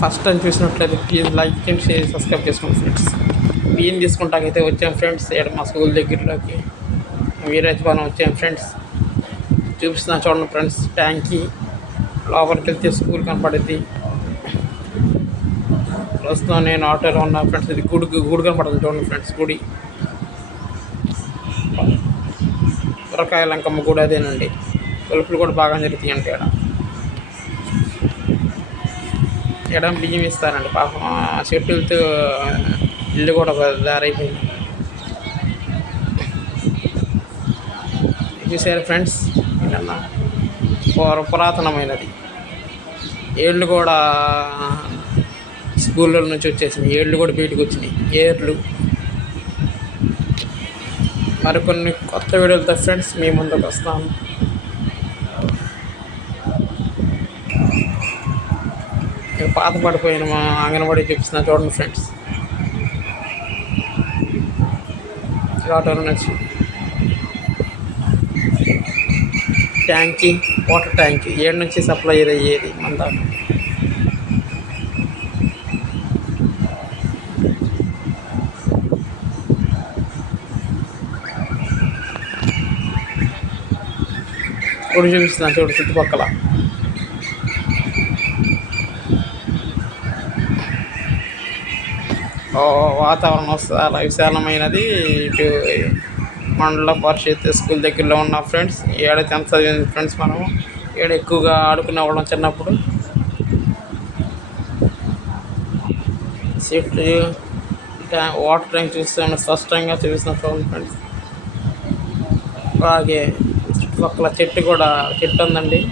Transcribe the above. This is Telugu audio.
ఫస్ట్ టైం చూసినట్లయితే ప్లీజ్ లైక్ చేయండి, షేర్, సబ్స్క్రైబ్ చేసుకోండి ఫ్రెండ్స్. బియ్యం తీసుకుంటాకైతే వచ్చాం ఫ్రెండ్స్. ఇక్కడ మా స్కూల్ దగ్గరలోకి వీరైతే వచ్చాం ఫ్రెండ్స్. చూపిస్తున్నా చూడండి ఫ్రెండ్స్. ట్యాంక్కి లోపలికి వెళ్తే స్కూల్ కనపడుద్ది. ప్రస్తుతం నేను ఆటోలో ఉన్నా ఫ్రెండ్స్. ఇది గుడి కనపడుతుంది చూడండి ఫ్రెండ్స్. గుడి బుర్రకాయలంకమ్మ గుడి అదేనండి. కొలుపులు కూడా బాగా జరుగుతాయి అంటే ఇక్కడ బియ్యం ఇస్తారండి. పాపం చెట్టులతో ఇల్లు కూడా ఒక దారైపోయింది. చూసారు ఫ్రెండ్స్, ఏదన్నా పురాతనమైనది. ఏళ్ళు కూడా స్కూళ్ళ నుంచి వచ్చేసినాయి. ఏళ్ళు కూడా బయటకు వచ్చినాయి. ఏర్లు మరికొన్ని కొత్త వీడియోలతో ఫ్రెండ్స్ మీ ముందుకు వస్తాను. పాత పడిపోయిన మా అంగన్వాడీ చూపిస్తున్నా చూడండి ఫ్రెండ్స్. ఆటోలో నుంచి ట్యాంకీ, వాటర్ ట్యాంకీ ఏడు నుంచి సప్లై అయ్యేది మన దాకా. ఇప్పుడు చూపిస్తున్నాను చూడు చుట్టుపక్కల. వాతావరణం చాలా విశాలమైనది. ఇటు మండల పరిషత్ స్కూల్ దగ్గరలో ఉన్న ఫ్రెండ్స్. ఏడ 10th చదివింది ఫ్రెండ్స్. మనము ఏడ ఎక్కువగా ఆడుకునే వాళ్ళం చిన్నప్పుడు. సేఫ్టీ వాటర్ ట్యాంక్ చూస్తాను స్పష్టంగా చూపిస్తున్న చూడండి ఫ్రెండ్స్. అలాగే చుట్టుపక్కల చెట్టు ఉందండి.